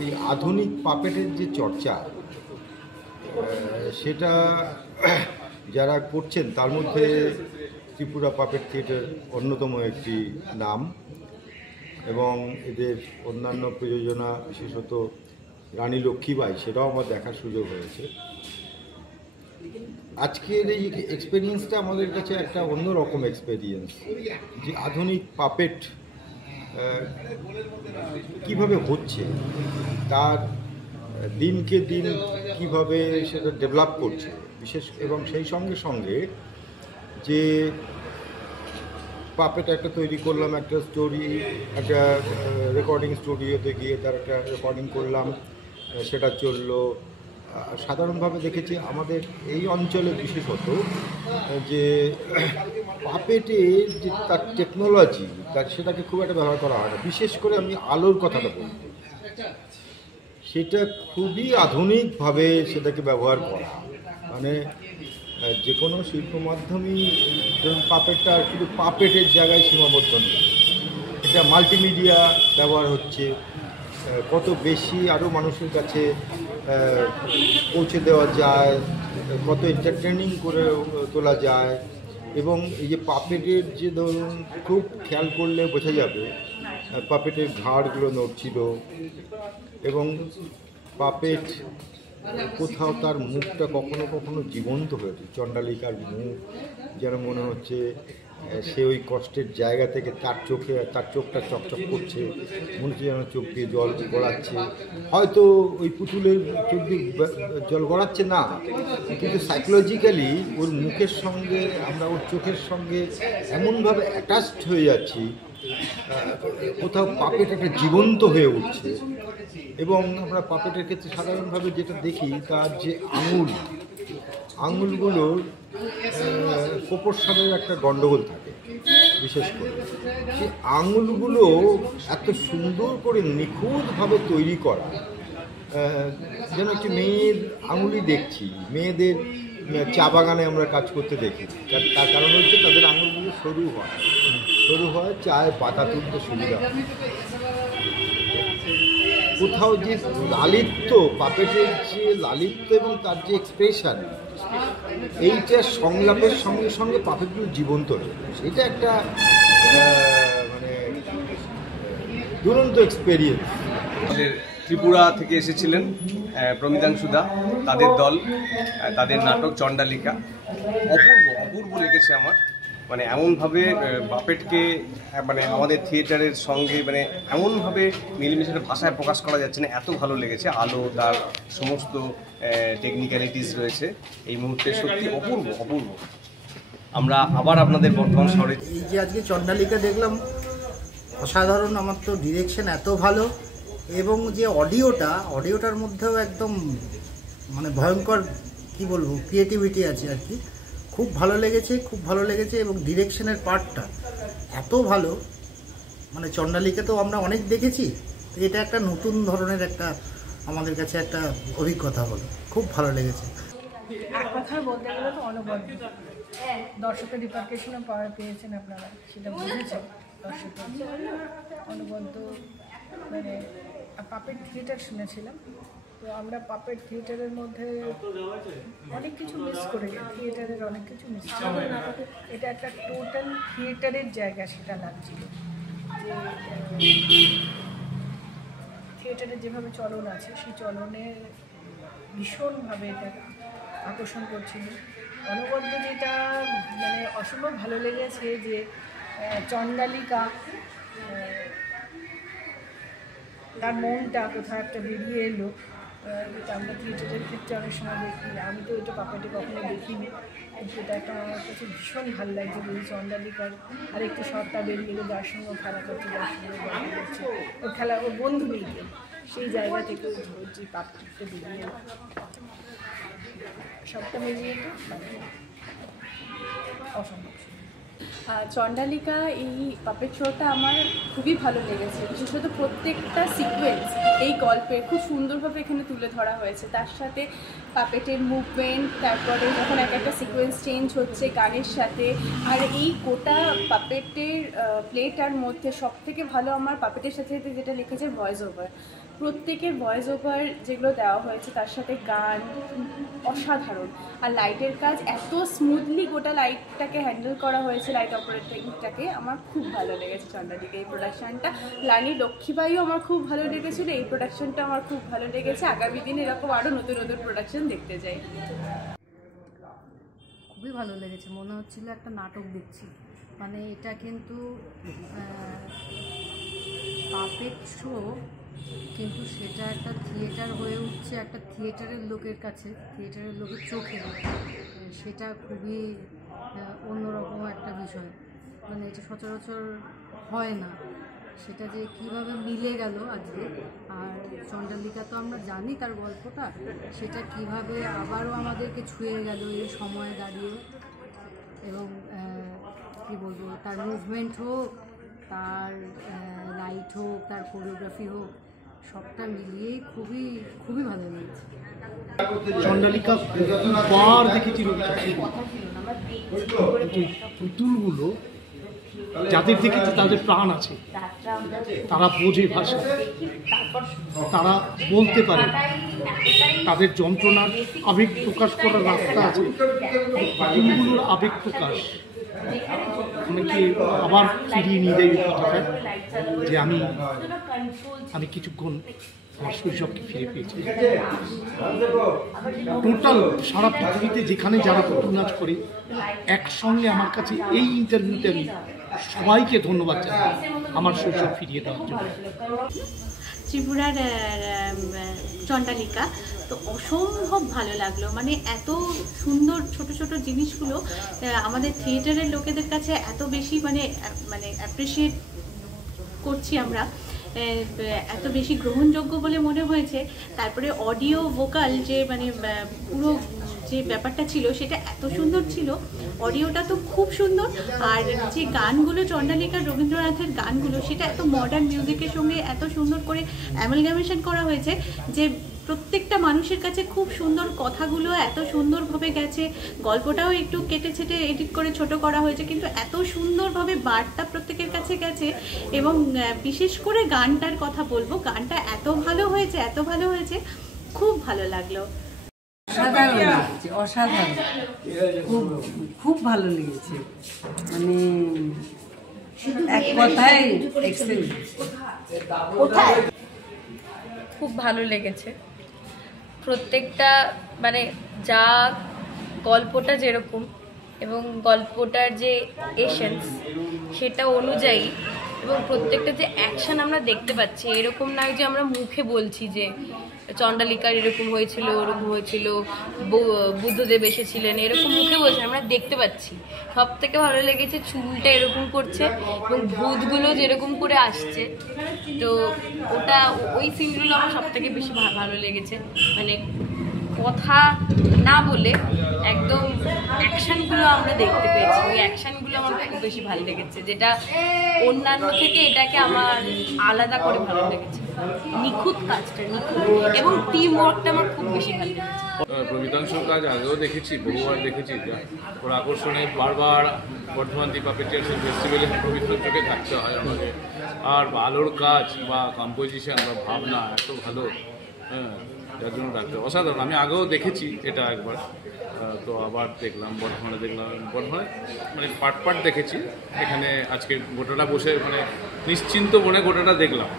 এই আধুনিক পাপেটের যে চর্চা সেটা যারা করছেন তার মধ্যে ত্রিপুরা পাপেট থিয়েটার অন্যতম একটি নাম এবং এদের অন্যান্য প্রযোজনা বিশেষত রানী লক্ষ্মীবাই সেটাও আমার দেখার সুযোগ হয়েছে। আজকের এই এক্সপেরিয়েন্সটা আমাদের কাছে একটা অন্যরকম এক্সপেরিয়েন্স, যে আধুনিক পাপেট কিভাবে হচ্ছে, তার দিনকে দিন কিভাবে সেটা ডেভেলপ করছে বিশেষ, এবং সেই সঙ্গে সঙ্গে যে পাপেট একটা তৈরি করলাম, একটা স্টোরি, একটা রেকর্ডিং স্টুডিওতে গিয়ে তার একটা রেকর্ডিং করলাম, সেটা চললো। সাধারণভাবে দেখেছি আমাদের এই অঞ্চলে বিশেষত যে পাপেটের যে তার টেকনোলজি তার সেটাকে খুব একটা ব্যবহার করা হয় না। বিশেষ করে আমি আলোর কথাটা বলব, সেটা খুবই আধুনিকভাবে সেটাকে ব্যবহার করা, মানে যে কোনো শিল্প মাধ্যমেই পাপেটটা শুধু পাপেটের জায়গায় সীমাবদ্ধ নেই, এটা মাল্টিমিডিয়া ব্যবহার হচ্ছে, কত বেশি আরও মানুষের কাছে পৌঁছে দেওয়া যায়, কত এন্টারটেনিং করে তোলা যায়। এবং এই যে পাপেটের যে ধরুন খুব খেয়াল করলে বোঝা যাবে পাপেটের ঘাড়গুলো নড়ছিল, এবং পাপেট কোথাও তার মুখটা কখনো কখনো জীবন্ত হয়েছে। চণ্ডালিকার মুখ যেন মনে হচ্ছে সে ওই কষ্টের জায়গা থেকে তার চোখটা চকচক করছে, মনে হচ্ছে যেন চোখ দিয়ে জল গড়াচ্ছে। হয়তো ওই পুতুলের চোখ দিয়ে জল গড়াচ্ছে না, কিন্তু সাইকোলজিক্যালি ওর মুখের সঙ্গে আমরা ওর চোখের সঙ্গে এমনভাবে অ্যাটাচড হয়ে যাচ্ছি, কোথাও পাপেট একটা জীবন্ত হয়ে উঠছে। এবং আমরা পাপেটের ক্ষেত্রে সাধারণভাবে যেটা দেখি, তার যে আঙুলগুলোর প্রপোর্শনের একটা গণ্ডগোল থাকে। বিশেষ করে সেই আঙুলগুলো এত সুন্দর করে নিখুঁতভাবে তৈরি করা, যেন একটি মেয়ের আঙুলই দেখছি। মেয়েদের চা বাগানে আমরা কাজ করতে দেখি, তার কারণ হচ্ছে তাদের আঙুলগুলো সরু হয়, চায়ে পাতা তুলতে সুবিধা হয়। কোথাও যে লালিত্য, পাপেটের যে লালিত্য এবং তার যে এক্সপ্রেশন, এইটা সংলাপের সঙ্গে সঙ্গে পাপেটগুলো জীবন্ত হয়ে গেছে। এটা একটা মানে দুরন্ত এক্সপেরিয়েন্স। ত্রিপুরা থেকে এসেছিলেন প্রমিতাংশু দা, তাদের দল, তাদের নাটক চণ্ডালিকা অপূর্ব লেগেছে আমার। মানে এমনভাবে পাপেটকে মানে আমাদের থিয়েটারের সঙ্গে মানে এমনভাবে মিলেমিশে ভাষায় প্রকাশ করা যাচ্ছে না, এত ভালো লেগেছে। আলো, তার সমস্ত টেকনিক্যালিটিস রয়েছে এই মুহূর্তে, সত্যি অপূর্ব। আমরা আবার আপনাদের বর্ধমান শহরে এই যে আজকে চণ্ডালিকা দেখলাম, অসাধারণ। আমার তো ডিরেকশন এত ভালো, এবং যে অডিওটার মধ্যেও একদম মানে ভয়ঙ্কর কি বলবো ক্রিয়েটিভিটি আছে আর কি। খুব ভালো লেগেছে এবং ডিরেকশনের পার্টটা এত ভালো। মানে চণ্ডালিকা তো আমরা অনেক দেখেছি, এটা একটা নতুন ধরনের একটা আমাদের কাছে একটা অভিজ্ঞতা হলো, খুব ভালো লেগেছে। এক কথা বলতে গেলে তো অনবদ্য দর্শকের রিপার্কেশনও পেয়েছেন আপনারা, সেটা বুঝেছেন দর্শকের অনবদ্য। মানে পাপেট থিয়েটার শুনেছিলাম, তো আমরা পাপেট থিয়েটারের মধ্যে অনেক কিছু মিস করে যাই, থিয়েটারের অনেক কিছু মিস করে। এটা একটা টোটাল থিয়েটারের জায়গা, সেটা লাগছিল যে থিয়েটারের যেভাবে চলন আছে সেই চলনে ভীষণভাবে এটা আকর্ষণ করছিল। অনবদ্য যেটা মানে অসম্ভব ভালো লেগেছে যে চণ্ডালিকা তার মনটা কোথাও একটা বেরিয়ে এলো। এটা আমরা থিয়েটারের ক্ষেত্রে অনেক সময় দেখি, আমি তো এটা পাপেটে কখনো দেখিনি, কিন্তু এটা একটা আমার কাছে ভীষণ ভালো লাগছে। যে চণ্ডালিকার আরেকটি সত্তা বেরিয়ে এলো, যার সঙ্গে খেলা করছে, যার সঙ্গে গল্প করছে, ওর বন্ধু নেই কেউ, সেই জায়গা থেকে যে পাপেটে বেরিয়ে এলো, সবটা মিলিয়ে তো অসম্ভব। চণ্ডালিকা এই পাপেট শোটা আমার খুবই ভালো লেগেছে, বিশেষত প্রত্যেকটা সিকোয়েন্স এই গল্পের খুব সুন্দরভাবে এখানে তুলে ধরা হয়েছে। তার সাথে পাপেটের মুভমেন্ট, তারপরে যখন একটা সিকোয়েন্স চেঞ্জ হচ্ছে গানের সাথে, আর এই গোটা পাপেটের প্লেটার মধ্যে সবথেকে ভালো আমার পাপেটের সাথে সাথে যেটা লিখেছে ভয়েস ওভার। প্রত্যেকের ভয়েস ওভার যেগুলো দেওয়া হয়েছে তার সাথে গান অসাধারণ। আর লাইটের কাজ এত স্মুথলি গোটা লাইটটাকে হ্যান্ডেল করা হয়েছে, লাইট অপারেটিংটাকে আমার খুব ভালো লেগেছে চন্দ্রালিকা এই প্রোডাকশানটা। রানী লক্ষ্মীবাইও আমার খুব ভালো লেগেছিলো, এই প্রোডাকশানটা আমার খুব ভালো লেগেছে। আগামী দিনে এরকম আরও নতুন নতুন প্রোডাকশান দেখতে চাই। খুবই ভালো লেগেছে, মনে হচ্ছিল একটা নাটক দেখছি। মানে এটা কিন্তু পাপেট শো, কিন্তু সেটা একটা থিয়েটার হয়ে উঠছে একটা থিয়েটারের লোকের কাছে, থিয়েটারের লোকের চোখে। সেটা খুবই অন্যরকম একটা বিষয়, মানে এটা সচরাচর হয় না। সেটা যে কিভাবে মিলে গেল আজকে। আর চন্দ্রালিকা তো আমরা জানি তার গল্পটা, সেটা কিভাবে আবারও আমাদেরকে ছুঁয়ে গেল এই সময়ে দাঁড়িয়ে। এবং কী বলবো, তার মুভমেন্ট হোক, তার লাইট হোক, তার কোরিওগ্রাফি হোক, সবটা মিলিয়েই খুবই খুবই ভালো লেগেছে। চন্দ্রালিকা বার দেখেছি পুতুলগুলো, যাদের দেখেছি তাদের প্রাণ আছে, তারা বোঝে ভাষা, তারা বলতে পারে, তাদের যন্ত্রণার আবেগ প্রকাশ করার রাস্তা আছে। পুতুলগুলোর আবেগ প্রকাশ অনেকে আবার ফিরিয়ে নিয়ে যায় এই কথাটা, যে আমি কিছুক্ষণ আমার শৈশবকে ফিরে পেয়েছি। টোটাল সারা পৃথিবীতে যেখানে যারা পুতুল নাচ করে একসঙ্গে, আমার কাছে এই ইন্টারভিউতে আমি সবাইকে ধন্যবাদ জানাই আমার শৈশব ফিরিয়ে দেওয়ার জন্য। ত্রিপুরার চন্দ্রালিকা তো অসম্ভব ভালো লাগলো। মানে এত সুন্দর ছোট ছোট জিনিসগুলো আমাদের থিয়েটারের লোকেদের কাছে এত বেশি মানে অ্যাপ্রিসিয়েট করছি আমরা, এত বেশি গ্রহণযোগ্য বলে মনে হয়েছে। তারপরে অডিও ভোকাল যে মানে পুরো যে ব্যাপারটা ছিল সেটা এত সুন্দর ছিল, অডিওটা তো খুব সুন্দর। আর যে গানগুলো চন্দ্রালিকার রবীন্দ্রনাথের গানগুলো, সেটা এত মডার্ন মিউজিকের সঙ্গে এত সুন্দর করে অ্যামালগামেশন করা হয়েছে যে প্রত্যেকটা মানুষের কাছে খুব সুন্দর, কথাগুলো এত সুন্দরভাবে গেছে। গল্পটাও একটু কেটে ছেটে এডিট করে ছোট করা হয়েছে, কিন্তু এত সুন্দরভাবে বার্তা প্রত্যেকের কাছে গেছে। এবং বিশেষ করে গানটার কথা বলবো, গানটা এত ভালো হয়েছে, এত ভালো হয়েছে, খুব ভালো লাগলো। অসাধারণ লাগছে, অসাধারণ, খুব খুব ভালো লেগেছে। মানে এক কথায় এক্সেলেন্ট। খুব ভালো লেগেছে প্রত্যেকটা, মানে যা গল্পটা যেরকম এবং গল্পটার যে এসেন্স সেটা অনুযায়ী, এবং প্রত্যেকটা যে অ্যাকশন আমরা দেখতে পাচ্ছি, এরকম নয় যে আমরা মুখে বলছি যে চন্দ্রালিকার এরকম হয়েছিল, ওরকম হয়েছিল, বুদ্ধদেব এসেছিলেন, এরকম মুখে বলছি, আমরা দেখতে পাচ্ছি। সব থেকে ভালো লেগেছে চুলটা এরকম করছে এবং ভূতগুলো যেরকম করে আসছে, তো ওটা ওই সিনগুলো আমার সব থেকে বেশি ভালো লেগেছে। মানে কথা না বলে একদম অ্যাকশানগুলো আমরা দেখতে পেয়েছি, ওই অ্যাকশানগুলো আমার খুব বেশি ভালো লেগেছে, যেটা অন্যান্য থেকে এটাকে আমার আলাদা করে ভালো লেগেছে। নিখুঁত কাজটা, নিখুঁত, এবং টিম ওয়ার্কটা আমার খুব বেশি ভালো লেগেছে। প্রমিতাংশুর কাজ আগেও দেখেছি, বহুবার দেখেছি, ওর আকর্ষণে বারবার বর্ধমান দীপা পেটিয়ার্সের ফেস্টিভ্যালে পবিত্র চোখে থাকতে হয় আমাকে। আর আলোর কাজ বা কম্পোজিশন বা ভাবনা এত ভালো, যার জন্য ডাকতে অসাধারণ। আমি আগেও দেখেছি এটা একবার, তো আবার দেখলাম, বর্ধমানে দেখলাম। বর্ধমানে মানে পার্ট দেখেছি, এখানে আজকে গোটাটা বসে মানে নিশ্চিন্ত মনে গোটাটা দেখলাম।